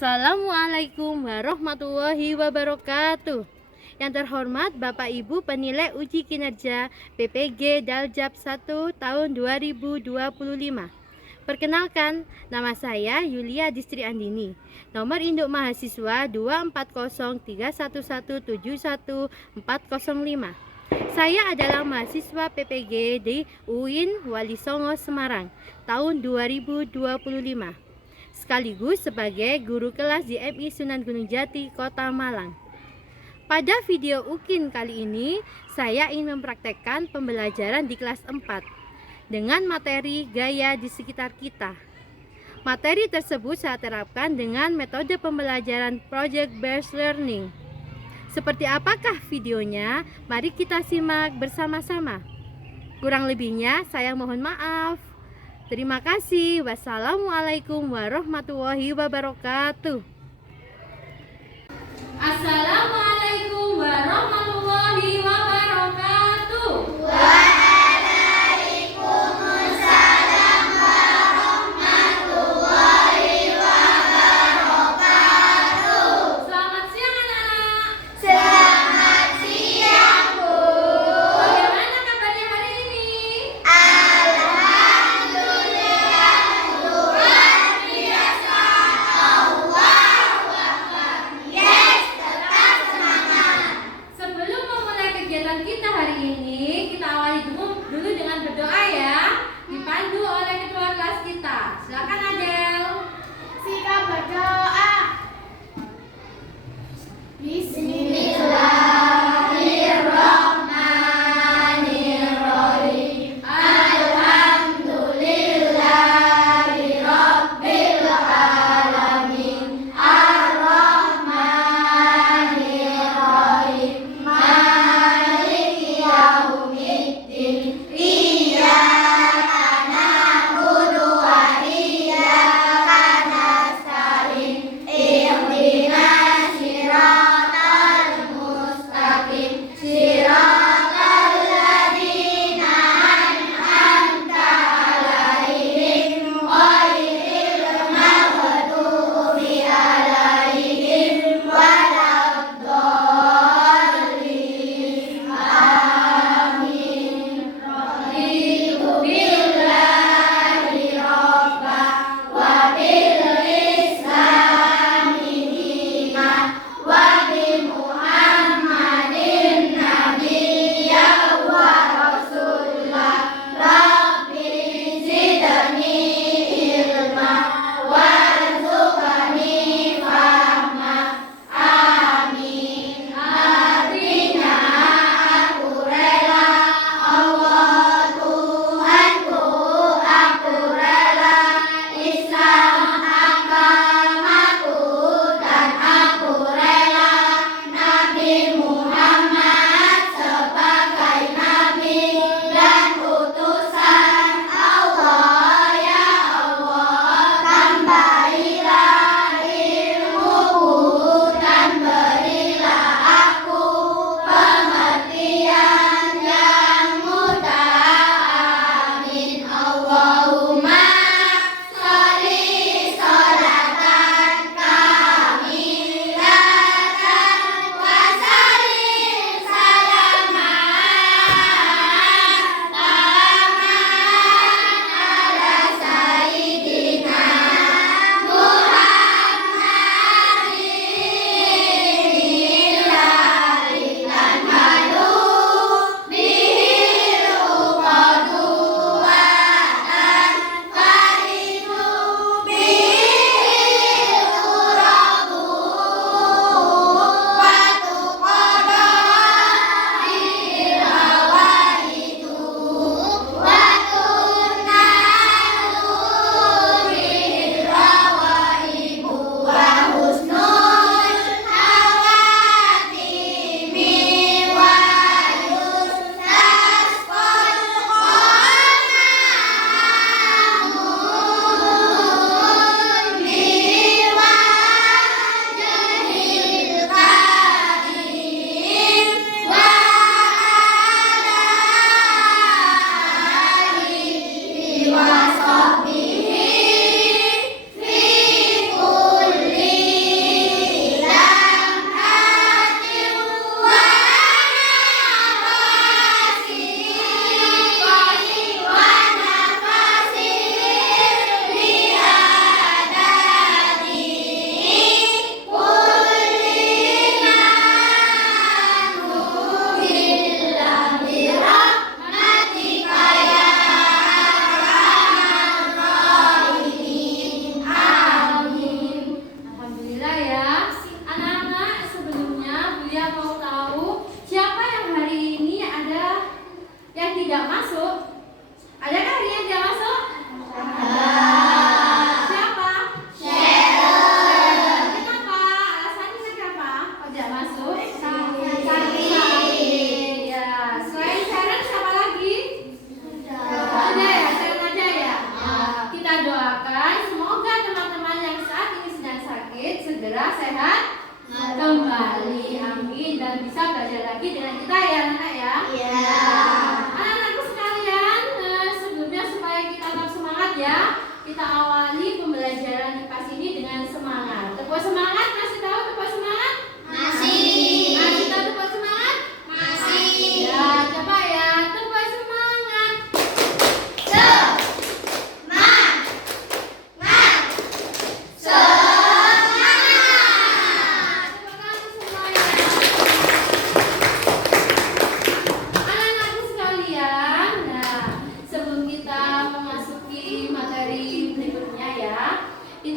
Assalamualaikum warahmatullahi wabarakatuh. Yang terhormat Bapak Ibu penilai uji kinerja PPG Daljab 1 tahun 2025. Perkenalkan, nama saya Yulia Distri Andini. Nomor induk mahasiswa 24031171405. Saya adalah mahasiswa PPG di UIN Wali Songo Semarang tahun 2025. Sekaligus sebagai guru kelas di MI Sunan Gunung Jati, Kota Malang. Pada video UKIN kali ini, saya ingin mempraktekkan pembelajaran di kelas 4 dengan materi gaya di sekitar kita. Materi tersebut saya terapkan dengan metode pembelajaran Project Based Learning. Seperti apakah videonya? Mari kita simak bersama-sama. Kurang lebihnya saya mohon maaf. Terima kasih. Wassalamualaikum warahmatullahi wabarakatuh. Assalamualaikum warahmatullahi wabarakatuh. Waalaikumsalam warahmatullahi wabarakatuh. Selamat siang anak-anak. Selamat siang, Bu. Bagaimana kabarnya hari ini? Alhamdulillah, luar biasa. Allahu Akbar. Yes, tetap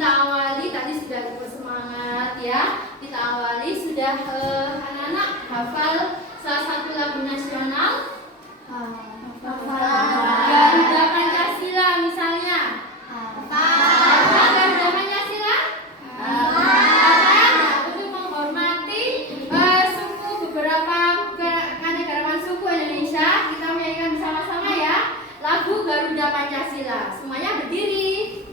kita awali tadi sudah bersemangat ya. Kita awali sudah anak-anak hafal salah satu lagu nasional. Garuda Pancasila misalnya. Garuda Pancasila. Untuk menghormati suku beberapa keanekaragaman suku Indonesia, kita menyanyikan bersama-sama ya lagu Garuda Pancasila. Semuanya berdiri.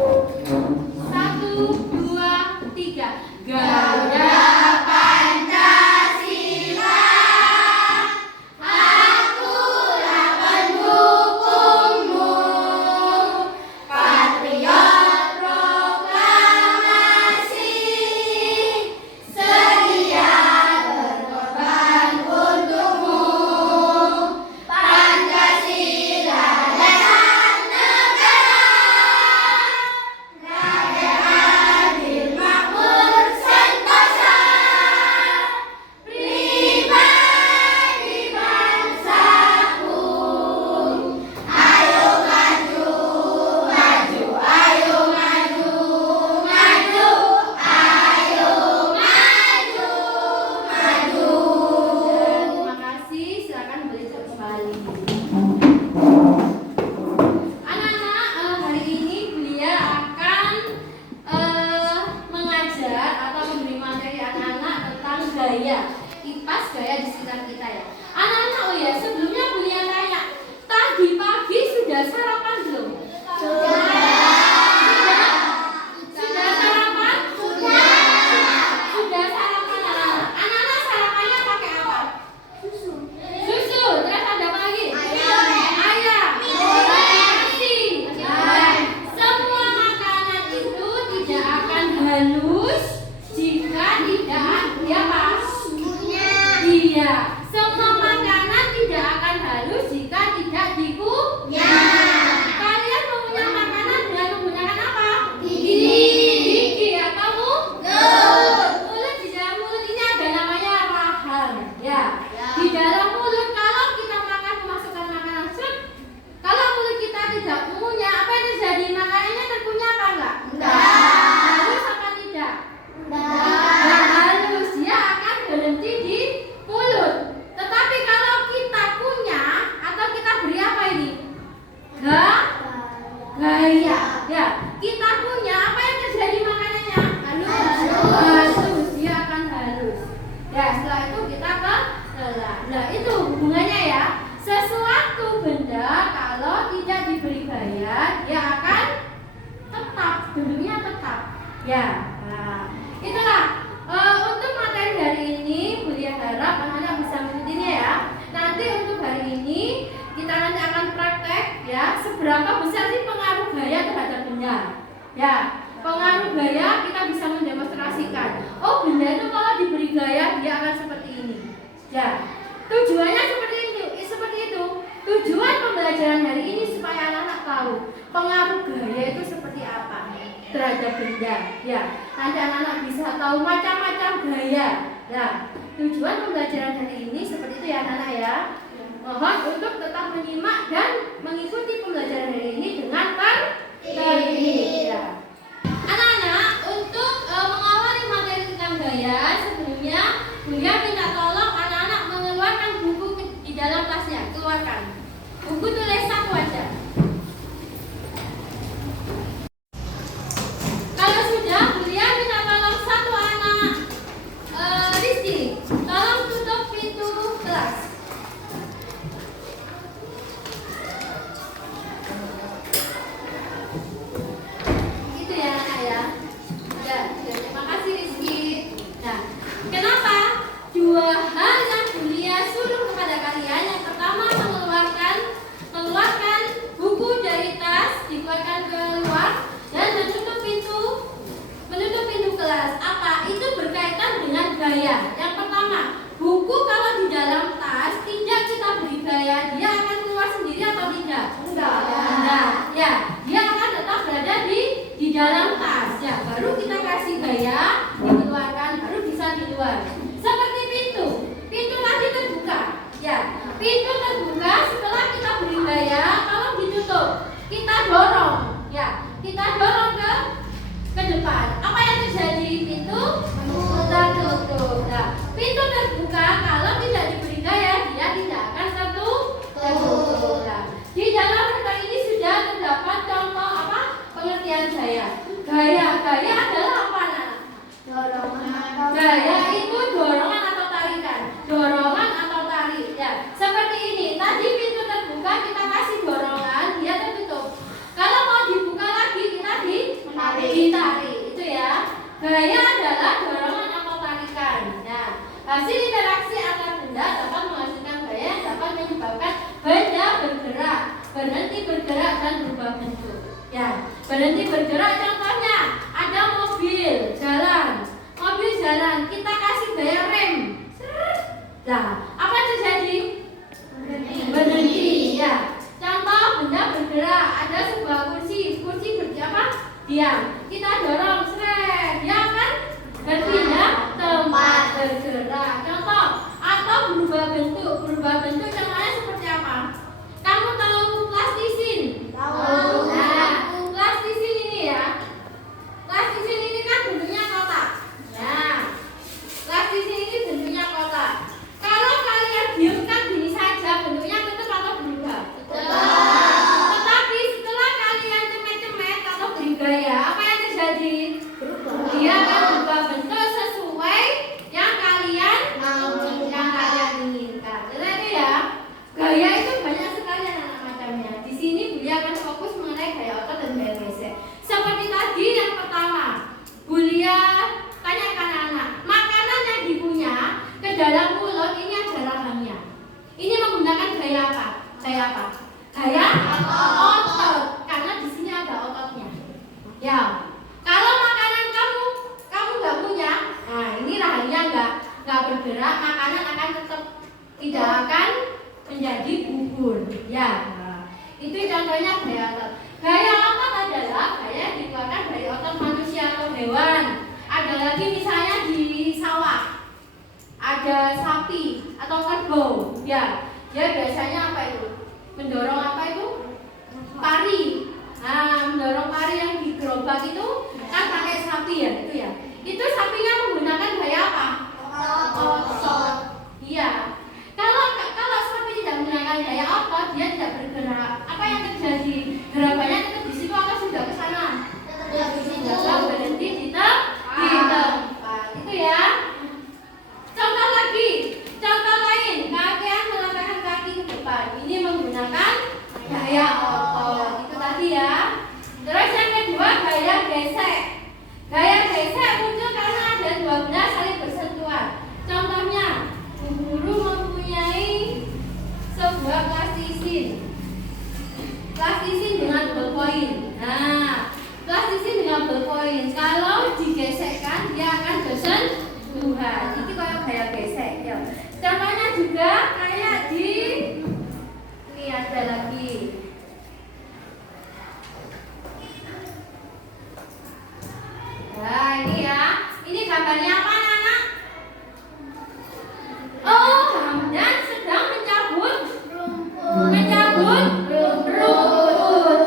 1, 2, 3. Garuda Pancasila, akulah pendukungmu, patriot proklamasi, sedia berkorban untukmu. Pancasila dan negara, rakyat adil makmur sentosa, pribadi bangsaku. Ayo maju, maju, ayo maju, maju, ayo maju, maju. Terima kasih, silakan boleh kembali. Anak-anak, hari ini Bulia akan mengajar atau memberi materi anak-anak tentang gaya kipas gaya di sekitar kita ya. Anak-anak, oh ya sebelumnya Bulia tanya, tadi pagi sudah sarapan belum? Sudah sarapan? Sudah sarapan anak-anak. Anak-anak sarapannya pakai apa? Susu. Terus ada apa lagi? Ayam. Nasi. Nah, semua makanan itu tidak akan halus jika tidak pas. Iya. Semua makanan tidak akan halus jika tidak dikunyah. Kalian mengunyah makanan dengan menggunakan apa? Gigi atau mulut. Mulut, di dalam mulut ini ada namanya rahang. Ya. Di dalam mulut kalau kita makan memasukkan makanan kalau mulut kita tidak mengunyah, apa yang terjadi? Makanannya terkunyah apa enggak? Halus apa tidak? Nah, halus, dia akan berhenti di mulut. Tetapi kalau kita kunyah atau kita beri apa ini? Gaya. Ya, kita kunyah, apa yang terjadi makanannya? Halus, dia akan halus. Ya, setelah itu kita kelola. Nah, itu hubungannya ya. Sesuatu benda kalau tidak diberi gaya, dia akan tetap, bentuknya tetap. Ya, nah, itulah untuk materi hari ini. Bulia harap anak-anak bisa mengikutinya ya. Nanti untuk hari ini kita nanti akan praktek ya. Seberapa besar sih pengaruh gaya terhadap benda? Ya, pengaruh gaya kita bisa mendemonstrasikan. Oh, benda itu kalau diberi gaya dia akan seperti ini. Ya, tujuannya seperti itu. Tujuan pembelajaran hari ini supaya anak-anak tahu pengaruh gaya itu seperti apa terhadap benda. Ya, nanti anak-anak bisa tahu macam-macam gaya. Ya, tujuan pembelajaran hari ini seperti itu ya anak-anak ya. Mohon untuk tetap menyimak dan mengikuti pembelajaran hari ini dengan tertib. Ya. Anak-anak, untuk mengawali materi tentang gaya, sebelumnya Bulia minta tolong anak-anak mengeluarkan buku di dalam kelasnya. Keluarkan. Buku tulis satu aja. Kalau sudah, Bulia minta tolong satu anak Rizky, tolong tutup pintu kelas. Gitu ya anak ya. Ya, terima kasih Rizky. Nah, kenapa? Dua hal yang Bulia suruh kepada kalian. Yang pertama, mengeluarkan buku dari tas, dikeluarkan keluar dan menutup pintu kelas. Apa? Itu berkaitan dengan gaya. Yang pertama, buku kalau di dalam tas tidak kita beri gaya, dia akan keluar sendiri atau tidak? Enggak. Ya, dia akan tetap berada di dalam tas. Ya, baru kita kasih gaya, dikeluarkan, baru bisa di luar. Seperti pintu tadi terbuka. Ya, pintu terbuka setelah kita beri gaya, tolong ditutup. Kita dorong. Ya, kita dorong ke depan. Apa yang terjadi? Pintu tertutup. Nah, pintu terbuka kalau tidak diberi gaya, dia tidak akan tertutup. Nah, di dalam kata ini sudah terdapat contoh apa? Pengertian gaya. Gaya adalah apa, Nak? Gaya itu dorongan atau tarikan. Dorongan atau tarik. Ya, seperti ini. Tadi pintu terbuka, kita kasih dorongan, dia tertutup. Kalau mau dibuka lagi, kita ditarik. Itu ya. Gaya adalah dorongan atau tarikan. Nah, hasil interaksi antar benda dapat menghasilkan gaya yang dapat menyebabkan benda bergerak, berhenti bergerak dan berubah bentuk. Ya, berhenti bergerak contohnya ada mobil jalan. Mobil jalan, kita kasih gaya rem. Nah, apa yang terjadi? Berhenti. Ya. Contoh benda bergerak, ada sebuah kursi apa? Diam. Kita dorong, dia akan berpindah tempat bergerak. Contoh, atau berubah bentuk. Berubah bentuk contohnya seperti apa? Kamu tahu plastisin? Tahu. Nah, plastisin ini ya. Plastisin ini kan bentuknya kotak. Nah, plastisin ini bentuknya kotak. Kalau kalian diamkan gini saja, bentuknya tetap atau berubah? Tetap. Tetapi setelah kalian cemet-cemet atau beri gaya, apa yang terjadi? Dia akan berubah bentuk sesuai yang kalian inginkan. Jadi ya, gaya itu banyak sekali anak-anak macamnya. Di sini Bulia akan fokus mengenai gaya otot dan gaya gesek. Seperti tadi yang pertama, Bulia tanyakan anak, makanan yang dipunya ke dalam mulut ini ada rahangnya. Ini menggunakan gaya apa? Gaya otot. Karena di sini ada ototnya. Ya. Kalau makanan kamu nggak punya, nah ini rahangnya nggak bergerak, makanan akan tetap tidak akan menjadi bubur. Ya. Nah, itu contohnya gaya otot. Gaya otot adalah gaya yang dikeluarkan dari otot manusia atau hewan. Ada lagi misalnya di sawah, ada sapi atau kerbau. Ya, dia biasanya apa itu? Mendorong apa itu? Pari. Nah, mendorong pari yang digerobak itu kan pakai sapi ya, itu ya. Itu sapinya menggunakan gaya apa? Otot. Iya. Kalau sapi tidak menggunakan gaya otot, dia tidak bergerak. Apa yang terjadi? Gerakannya tetap di situ atau sudah ke sana? Tetap berhenti di tempat. Itu ya. Contoh lain, kalian melangkahkan kaki ke depan. Ini menggunakan gaya otot. Itu tadi ya. Terus yang kedua, gaya gesek. Gaya gesek muncul karena ada dua benda saling bersentuhan. Contohnya, guru mempunyai sebuah plastisin dengan ballpoint. Nah, plastisin dengan ballpoint, kalau digesekkan dia akan bersentuhan. Ini kayak gaya gesek ya. Contohnya juga kayak ini ada lagi. Nah, ini ya. Ini gambarnya apa, anak? Oh, Hamdan sedang mencabut rumput.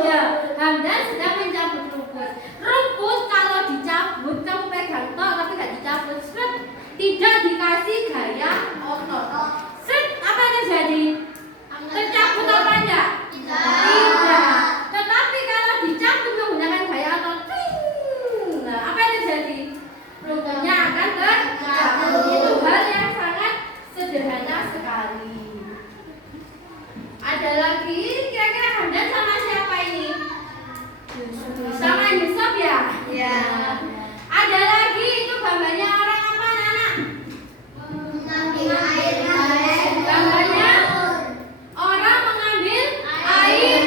Ya, Hamdan sedang mencabut rumput. Rumput kalau dicabut, kamu pegang tok tapi nggak dicabut, tidak dikasih gaya otot. Apa yang terjadi? Tercabut apa enggak? Tidak. Tetapi kalau dicabut menggunakan gaya otot, nah apa yang terjadi? Rumputnya akan tercabut. Itu hal yang sangat sederhana sekali. Ada lagi, kira-kira Hamdan sama siapa ini? Sama Yusuf ya? Ya. Ada lagi, itu gambarnya orang apa, anak? Mengambil air. Gambarnya orang mengambil air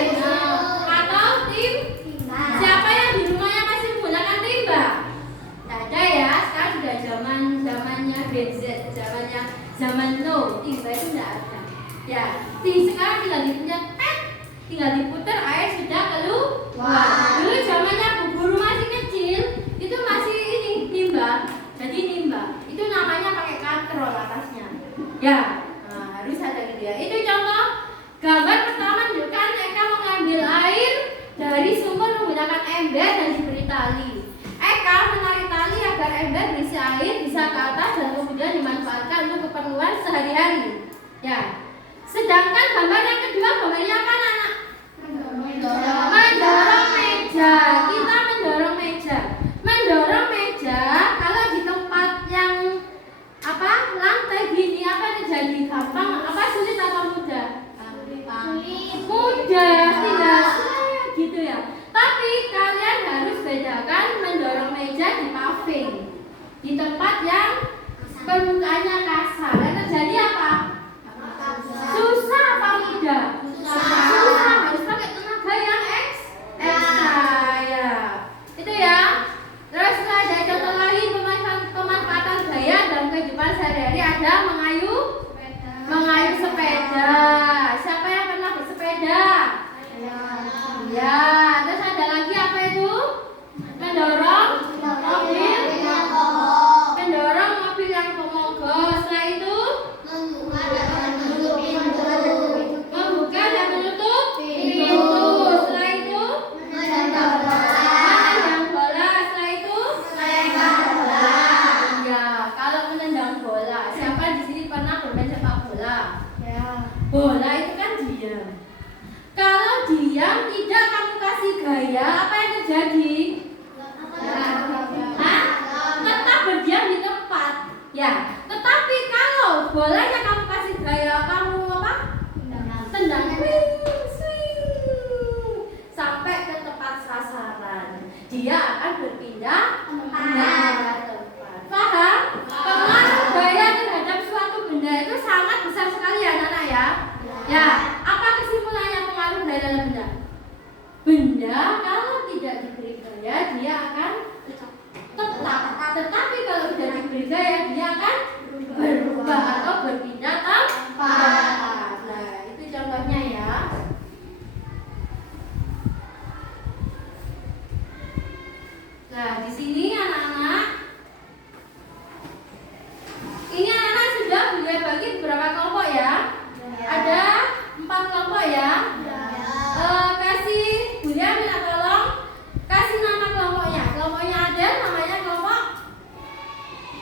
atau timba. Siapa yang di rumahnya masih menggunakan timba? Tidak ada ya, sekarang sudah zamannya Gen Z, zaman no, timba itu tidak ada. Ya, sekarang tinggal dipencet, tinggal diputar, air sudah keluar. Dulu zamannya Bu Guru masih kecil, itu masih ini nimba. Jadi nimba itu namanya pakai katrol atasnya. Ya, nah, harus ada gitu ya. Itu contoh gambar pertama menunjukkan mereka mengambil air dari sumber menggunakan ember dan diberi tali. Eka menarik tali agar ember berisi air bisa ke atas dan kemudian dimanfaatkan untuk keperluan sehari-hari. Ya. Sedangkan gambar yang kedua, gambarnya apa anak? Mendorong meja. Kita mendorong meja. Mendorong meja kalau di tempat yang apa lantai gini apa yang terjadi? Gampang? Apa sulit atau mudah? Mudah, tidak sulit gitu ya. Tapi kalian harus bedakan mendorong meja di paving, di tempat yang permukaannya kasar. Dan terjadi apa? Susah apa mudah? Susah, harus pakai tenaga yang ekstra ya. Itu ya. Terus ada contoh lagi pemanfaatan gaya dalam kehidupan sehari-hari, ada mengayuh sepeda. Siapa yang pernah bersepeda? Ya. Terus ada lagi apa itu? Mendorong mobil yang pemogok. Setelah itu membuka dan menutup pintu. Setelah itu menendang bola. Setelah itu ya, kalau menendang bola, siapa di sini pernah bermain sepak bola? Bola itu kan diam. Kalau diam tidak kamu kasih gaya, apa yang terjadi? Tetap berdiam di tempat. Ya, tetapi kalau bolanya kamu kasih gaya, kamu apa? Tendang swing sampai ke tempat sasaran. Dia akan berpindah tempat. Paham? Pengaruh gaya terhadap suatu benda itu sangat besar sekali ya anak-anak ya. Ya, apa kesimpulannya pengaruh gaya dalam benda? Benda kalau tidak diberi gaya dia akan tetap. Tetapi kalau sudah diberi gaya dia akan berubah atau berpindah tempat. Nah, itu contohnya ya. Nah, di sini anak-anak, ini anak-anak sudah boleh bagi beberapa kelompok ya. Ada 4 kelompok ya. Kasih Bulia minta tolong kasih nama kelompoknya. Kelompoknya ada namanya kelompok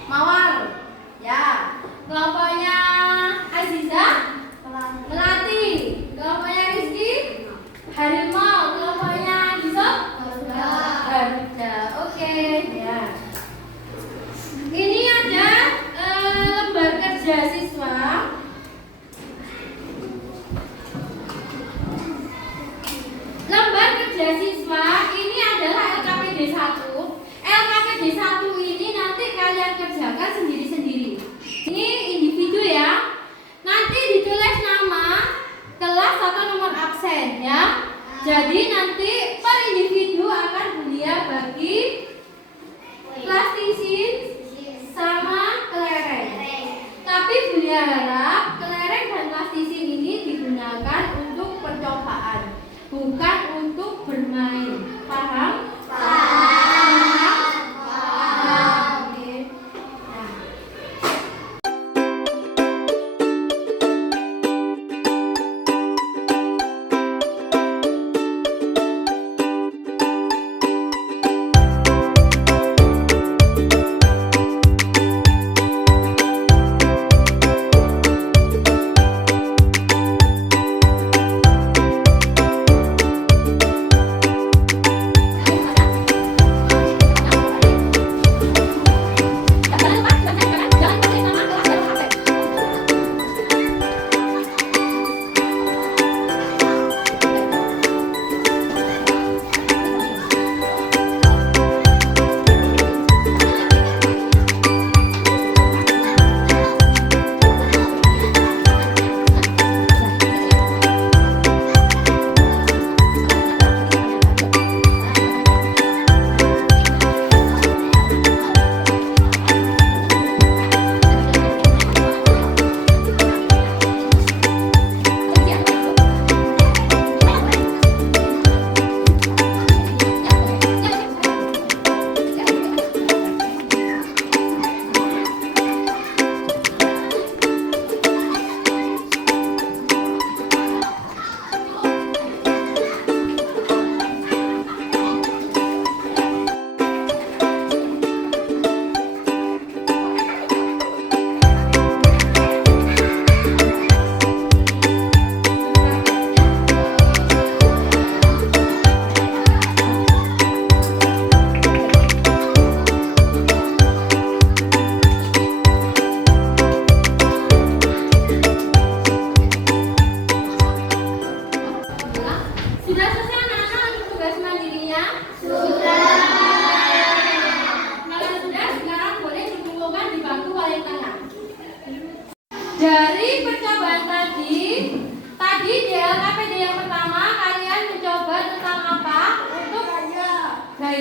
Mawar. Ya. Kelompoknya Aziza Melati. Kelompoknya Rizky Harimau. Kelompoknya Yusuf Garuda. Oke, ya. Ini ada lembar kerja siswa. Lembar kerja siswa ini adalah LKPD 1. LKPD 1 ini nanti kalian kerjakan sendiri-sendiri. Ini individu ya. Nanti ditulis nama, kelas atau nomor absen ya. Jadi nanti per individu akan Bulia bagi plastisin sama kelereng. Tapi Bulia harap kelereng dan plastisin ini digunakan untuk percobaan, bukan untuk bermain. Paham?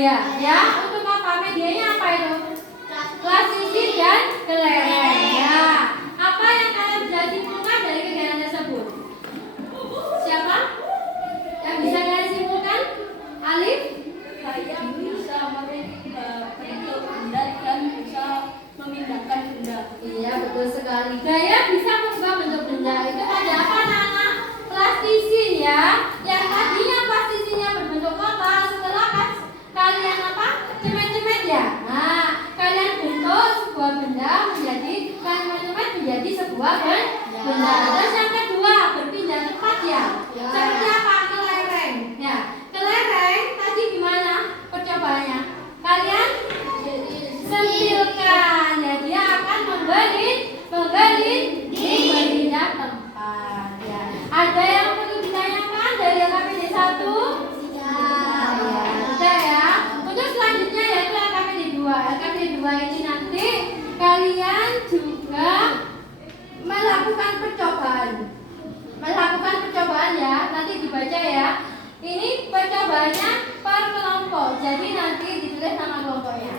media. Ya, untuk apa? Medianya apa itu? Plastisir dan kelereng. Ya. Apa yang kalian bisa simpulkan dari kegiatan tersebut? Siapa? Yang bisa kalian simpulkan? Alif? Saya bisa menyentuh benda dan bisa memindahkan benda. Iya, betul sekali. Gaya bisa mengubah bentuk benda. Itu ada apa, anak-anak? Plastisin ya. Yang tadinya plastisinnya berbentuk kotak, setelah kalian apa? Cemet-cemet ya. Nah, kalian bentuk sebuah benda menjadi menjadi sebuah benda. Terus yang kedua, berpindah tempat ya. Seperti apa? Kelereng. Ya, kelereng tadi gimana percobaannya? Kalian sentilkan ya, dia akan menggelit berpindah tempat ya. Ada yang perlu ditanyakan dari LKPD 1? Ya, sudah ya. Untuk selanjutnya yaitu LKPD 2. LKPD 2 ini nanti kalian juga melakukan percobaan ya. Nanti dibaca ya. Ini percobaannya per kelompok. Jadi nanti ditulis nama kelompoknya.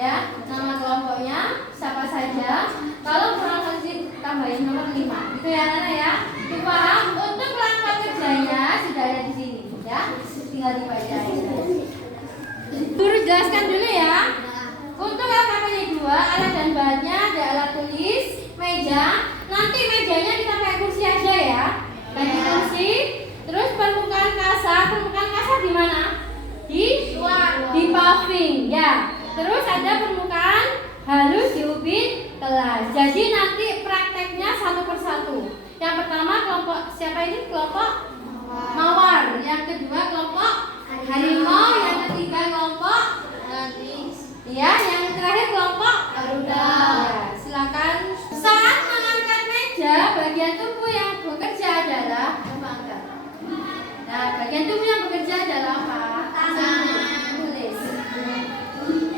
Ya, nama kelompoknya siapa saja. Kalau kurang kasih tambahin nomor 5. Itu ya Nana ya. Dipaham? Untuk kelompok kerjanya sudah ada di sini ya. Tinggal dibaca aja. Guru jelaskan dulu ya. Untuk LKPD 2, alat dan bahannya ada alat tulis, meja. Nanti mejanya kita pakai kursi aja ya. Pakai kursi. Terus permukaan kasar di mana? Di paving ya. Terus ada permukaan halus di ubin kelas. Jadi nanti prakteknya satu persatu. Yang pertama kelompok siapa ini? Kelompok mawar. Yang kedua kelompok harimau. Yang ketiga kelompok ya. Yang terakhir kelompok garuda. Ya, silakan. Saat mengangkat meja, bagian tubuh yang bekerja adalah mengangkat. Nah, bagian tubuh yang bekerja adalah apa? Tulis.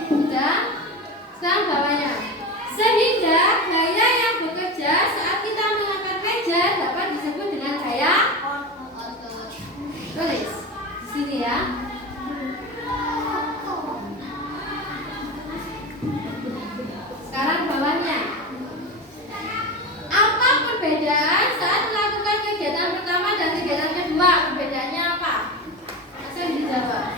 Sudah? Sekarang bawahnya. Sehingga gaya yang bekerja saat kita mengangkat meja dapat disebut dengan gaya tulis. Di sini ya. Sekarang bawahnya. Apa perbedaan saat melakukan kegiatan pertama dan kegiatan kedua? Perbedaannya apa? Langsung dijawab.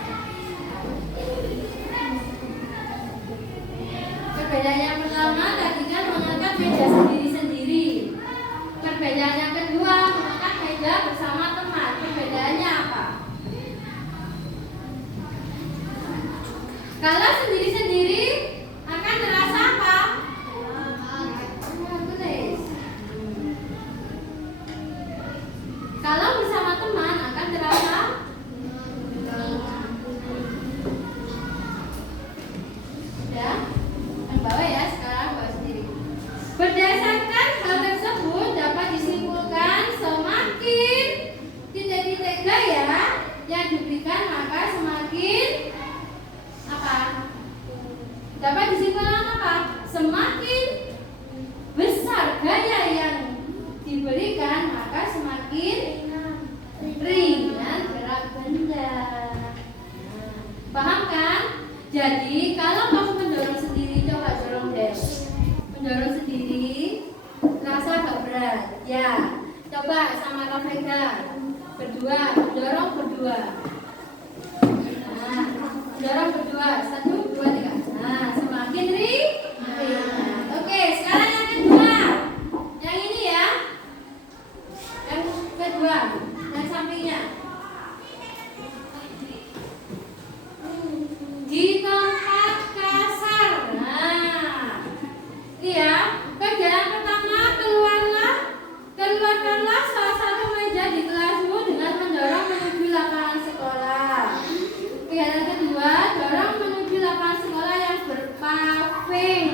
Perbedaan yang pertama tadi kan mengangkat meja sendiri-sendiri. Perbedaan yang kedua mengangkat meja bersama teman. Perbedaannya apa? Kalau sendiri-sendiri akan terasa apa? Tulis. Kalau bersama teman akan terasa ya. Yang bawah ya, sekarang bawah sendiri. Berdasarkan hal tersebut dapat disimpulkan semakin titik-titik gaya yang diberikan maka semakin apa? Dapat disimpulkan apa? Semakin besar gaya yang diberikan maka semakin ringan berat benda. Paham kan? Jadi kalau kamu mendorong sendiri, coba dorong deh. Mendorong sendiri, rasa agak berat. Ya, coba sama Kak Vega. Berdua, dorong berdua. Nah, dorong berdua. 1, 2, 3. Nah, semakin ringan. Oke, sekarang yang kedua. Yang ini ya. Yang kedua, yang sampingnya. Di tempat kasar. Nah, ini ya. Kegiatan pertama, keluarkanlah salah satu meja di kelasmu dengan mendorong menuju lapangan sekolah. Kegiatan kedua, dorong menuju lapangan sekolah yang berpaving.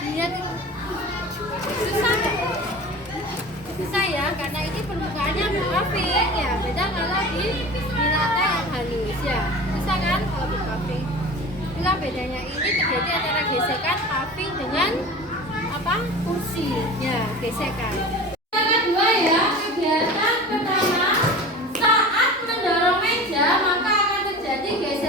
Lihat susah ya, karena ini permukaannya berpaving ya. Beda kalau di lantai yang halus ya. Susah kan kalau berpaving? Itulah bedanya, ini terjadi antara gesekan paving dengan apa? Kursi ya, gesekan. Yang kedua ya, kegiatan pertama saat mendorong meja maka akan terjadi gesekan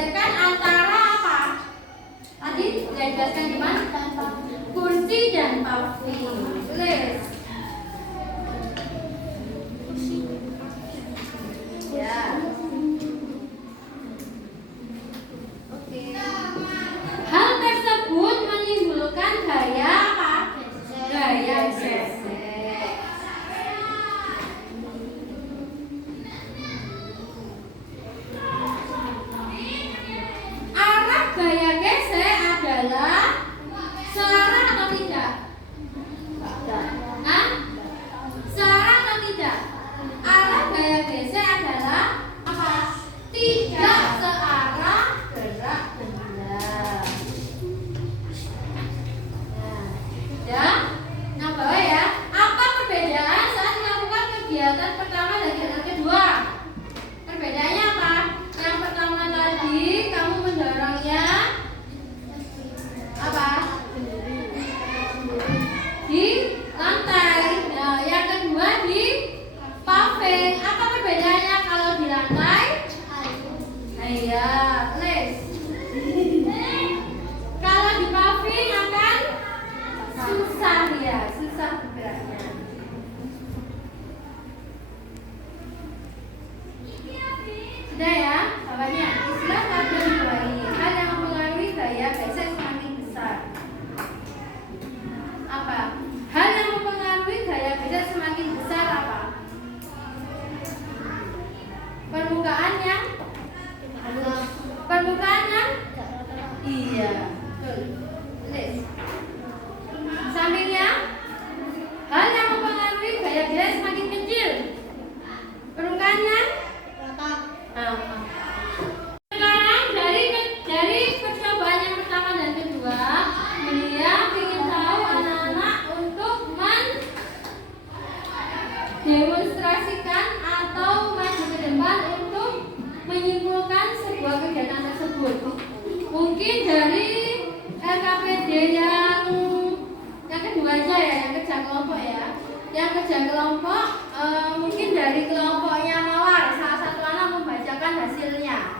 atas pertama dan di atas kedua. Perbedaannya apa? Yang pertama tadi kamu mendorongnya apa? Di lantai. Nah, yang kedua di paving. Apa perbedaannya kalau di lantai? Iya, please. Kalau di paving akan susah ya, susah bergeraknya. Sudah ya, jawabannya. Istilah tabel dua ini hal yang mempengaruhi gaya gesek semakin besar. Apa? Hal yang mempengaruhi gaya gesek semakin besar apa? Permukaan yang iya, betul. Tulis. Sampingnya, hal yang mempengaruhi gaya gesek semakin kecil. Permukaannya sekarang dari percobaan yang pertama dan kedua, dia ingin tahu anak-anak untuk mendemonstrasikan atau maju ke depan untuk menyimpulkan sebuah kegiatan tersebut. Mungkin dari LKPD yang kedua aja ya, yang kerja kelompok ya. Yang kerja kelompok mungkin dari kelompoknya Mawar, salah satu anak membacakan hasilnya.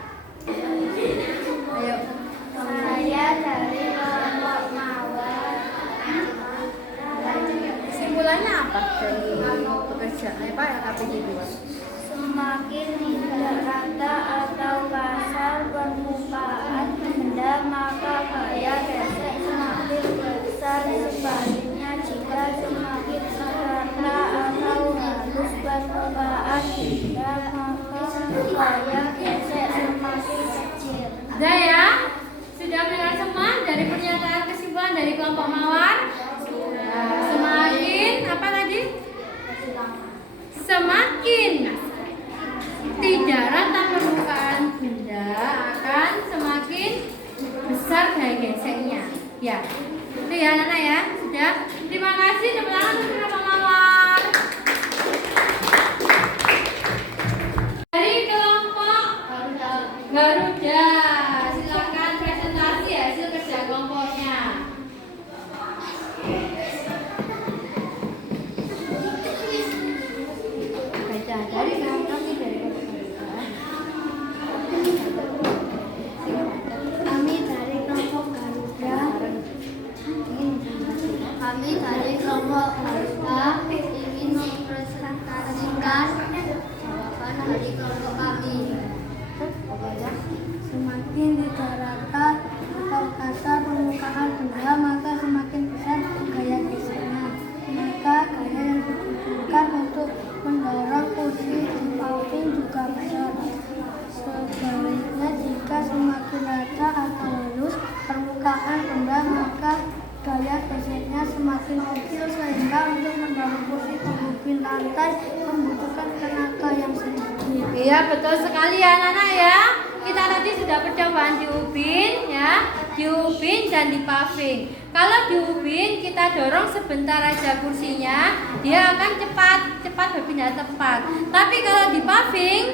Ayo. Saya dari kelompok Mawar. Kesimpulannya apa dari bekerja? Apa LKPD 2? Semakin tidak rata atau kasar permukaan benda, maka gaya gesek semakin besar. Sebaliknya, jika semakin rata atau halus permukaan benda, maka gaya gesek semakin kecil. Sudah ya? Sudah mendengar semua dari pernyataan kesimpulan dari kelompok Mawar? Semakin apa tadi? Semakin tidak rata permukaan benda akan semakin besar gaya geseknya. Ya, itu ya anak-anak ya. Sudah. Terima kasih. Tepuk tangan untuk kelompok Mawar. Dari kelompok Garuda, silakan presentasi hasil kerja kelompoknya. Baca dari kelompok Kami dari kelompok Garuda ingin mempresentasikan jawaban dari kelompok kami. Semakin tidak rata atau kasar permukaan benda, maka semakin besar gaya geseknya. Maka gaya yang dibutuhkan untuk mendorong kursi di paving juga besar. Sebaliknya, jika semakin rata atau halus permukaan benda, maka gaya geseknya semakin kecil, sehingga untuk mendorong kursi penghubung lantai membutuhkan tenaga yang sedikit. Iya, betul sekali ya anak-anak ya. Kita tadi sudah percobaan di ubin ya, di ubin dan di paving. Kalau di ubin kita dorong sebentar aja kursinya, dia akan cepat berpindah tempat. Tapi kalau di paving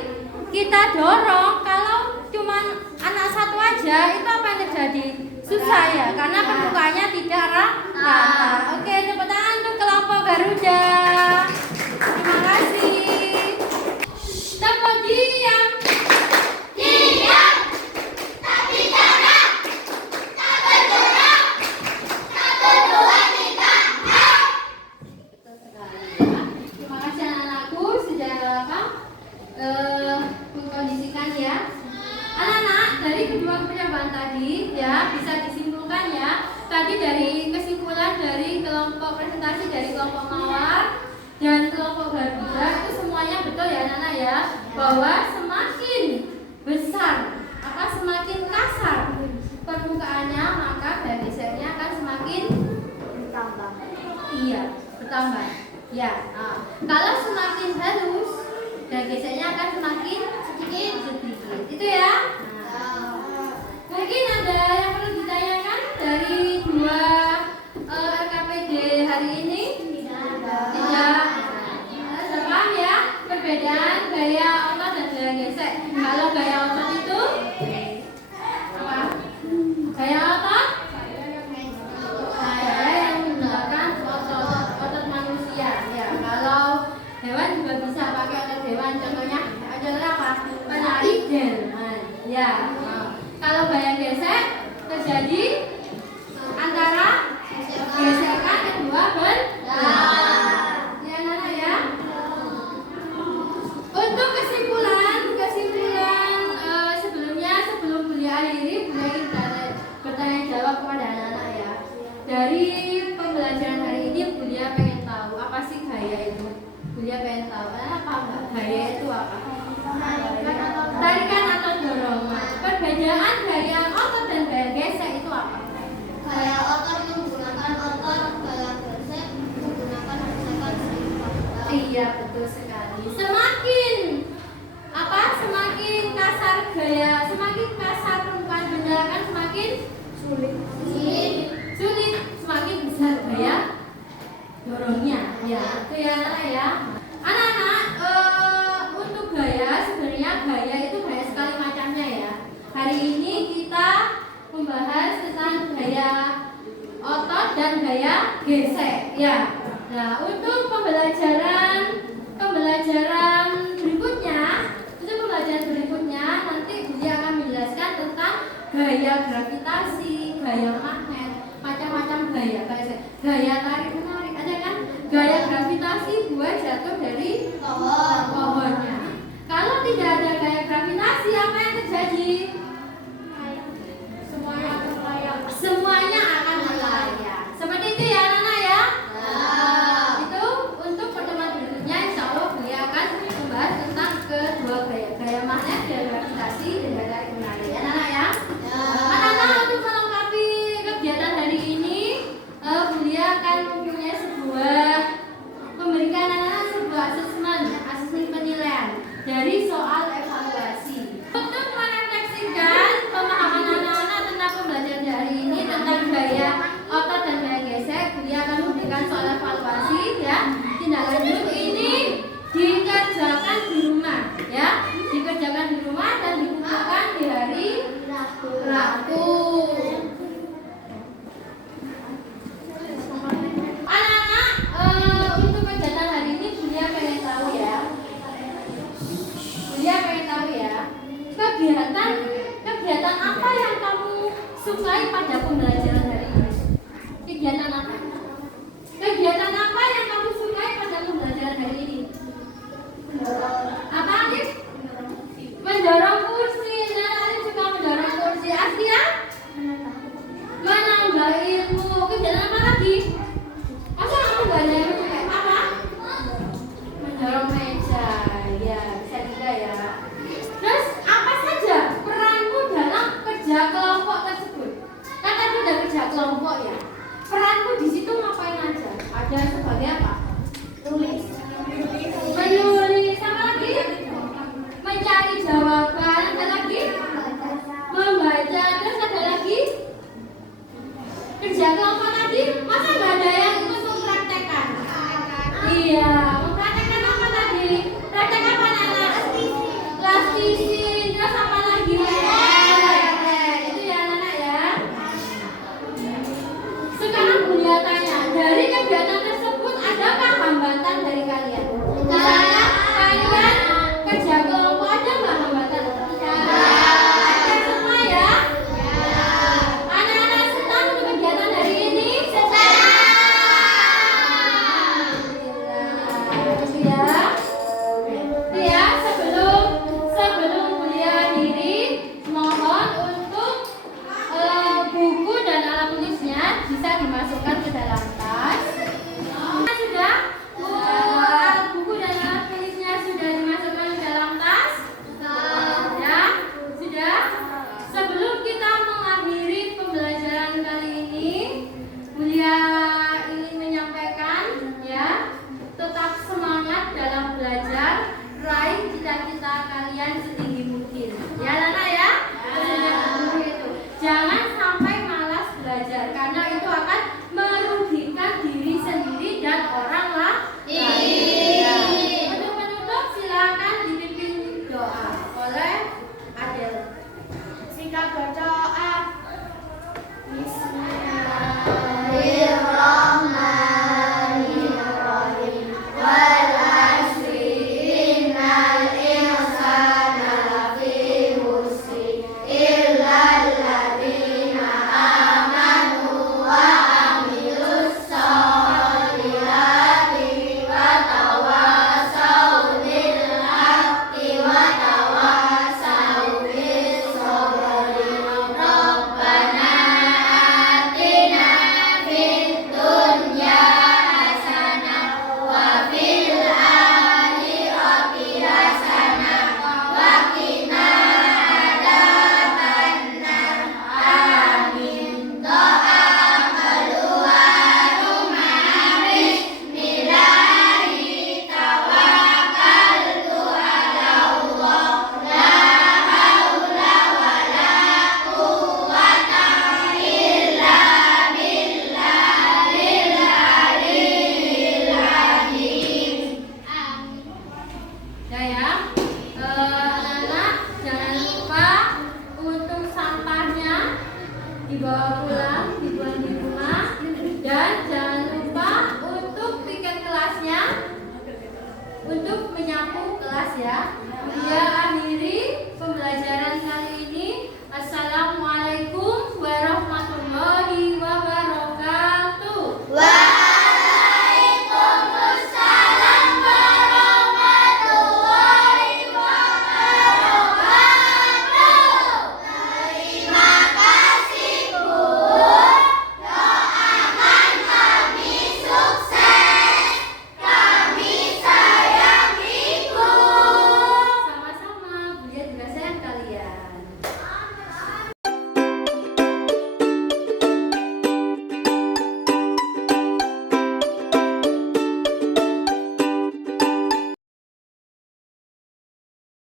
kita dorong, kalau cuma anak satu aja, itu apa yang terjadi? Susah ya, karena permukaannya tidak rata. Oke, tepuk tangan untuk kelompok Garuda. Terima kasih. Tepuk diam. Diam, tak bicara, tak berdorong, tak berdua tidak mau. Betul sekali ya. Terima kasih anak-anakku sudah mengkondisikan ya. Anak-anak, dari kedua percobaan tadi ya bisa disimpulkan ya. Tadi dari kesimpulan dari kelompok presentasi dari kelompok Mawar dan kelompok Garuda itu semuanya betul ya anak-anak ya, bahwa semakin besar semakin kasar permukaannya, maka gaya geseknya akan semakin Bertambah. iya bertambah ya. Kalau semakin halus gaya geseknya akan semakin sedikit. Itu ya. Mungkin ada yang perlu ditanyakan dari dua RKPD hari ini? Tidak. Sudah paham ya? perbedaan gaya otot dan gaya gesek. Kalau gaya otot itu apa? Gaya otot? Gaya yang menggunakan otot manusia. Ya, kalau hewan juga bisa pakai otot hewan. Contohnya adalah apa? Penari delman. Ya. Kalau gaya gesek terjadi antara gesekan kedua belah. Ya, Nana ya. Untuk kesimpulan sebelum kuliah akhiri, Bunda ingin bertanya jawab kepada anak-anak ya. Dari pembelajaran hari ini, Bunda pengen tahu apa sih gaya itu. Bunda pengen tahu, anak paham nggak gaya itu apa? Tarikan atau dorongan. Perbedaan gaya otot dan gaya gesek itu apa? Gaya otot menggunakan otot, gaya gesek menggunakan gesekan seimbang. Iya, betul sekali. Semakin kasar permukaan benda kan semakin sulit, semakin besar gaya dorongnya. Ya, itu ya anak ya. Anak-anak, untuk gaya sebenarnya gaya itu banyak sekali macamnya ya. Hari ini kita membahas tentang gaya otot dan gaya gesek ya. Nah, untuk pembelajaran berikutnya nanti Bunda akan menjelaskan tentang gaya gravitasi, gaya magnet, macam-macam gaya. Gaya tarik menarik ada kan? Gaya gravitasi buah jatuh dari pohonnya. Kalau tidak ada gaya gravitasi, apa yang terjadi? Semuanya akan melayang. Seperti itu ya anak-anak ya. Itu untuk pertemuan berikutnya, insya Allah Bunda akan membahas tentang kedua gaya magnet, gaya gravitasi, dan gaya tarik menarik ya anak-anak ya. Anak-anak, untuk melengkapi kegiatan hari ini, Bunda akan mempunyai memberikan anak-anak sebuah asesmen penilaian dari soal evaluasi. Untuk merefleksikan pemahaman anak-anak tentang pembelajaran hari ini tentang gaya otot dan gaya gesek, Bunda akan memberikan soal evaluasi ya. Tindak lanjut ini dikerjakan di rumah ya, dikerjakan di rumah dan dikumpulkan di hari Rabu. Anak-anak, untuk kegiatan hari ini Bunda pengen tahu ya. Kegiatan apa yang kamu sukai pada pembelajaran hari ini? Kegiatan apa? Kegiatan apa yang kamu sukai pada pembelajaran hari ini? Apa Adit? Mendorong kursi. Nah, Adit juga mendorong kursi. Aslia? Menambah ilmu. Kegiatan apa lagi? Masa kamu gak ada yang suka? Apa? Mendorong meja. Ya, bisa juga ya. Terus apa saja peranmu dalam kerja kelompok tersebut? Kan tadi udah kerja kelompok ya. Peranmu di situ ngapain aja? Ada sebagai apa? Menulis, apa lagi? Mencari jawaban, ada lagi? Membaca, terus ada lagi? Kerja kelompok tadi, masa nggak ada yang ikut mempraktekkan? Iya, mempraktekkan apa tadi? Praktek apa anak? Plastisin, terus apa lagi? Itu ya anak-anak ya. Sekarang Bunda tanya, dari kegiatan tersebut adakah hambatan dari kalian? Misalnya kalian kerja kelompok, ada nggak hambatan? Ada semua ya? Anak-anak senang untuk kegiatan hari ini? Ya, sebelum kuliah akhiri, mohon untuk buku dan alat tulisnya bisa dimasukkan ke dalam tas. Sudah? Alat buku dan alat tulisnya sudah dimasukkan ke dalam tas? Ya, sudah. Sebelum kita mengakhiri pembelajaran kali ini, Bulia ingin menyampaikan ya, tetap semangat dalam belajar, raih cita-cita ya. Anak-anak jangan lupa untuk sampahnya dibawa pulang, dibuang di rumah, dan jangan lupa untuk piket kelasnya untuk menyapu kelas ya. Hingga akhiri pembelajaran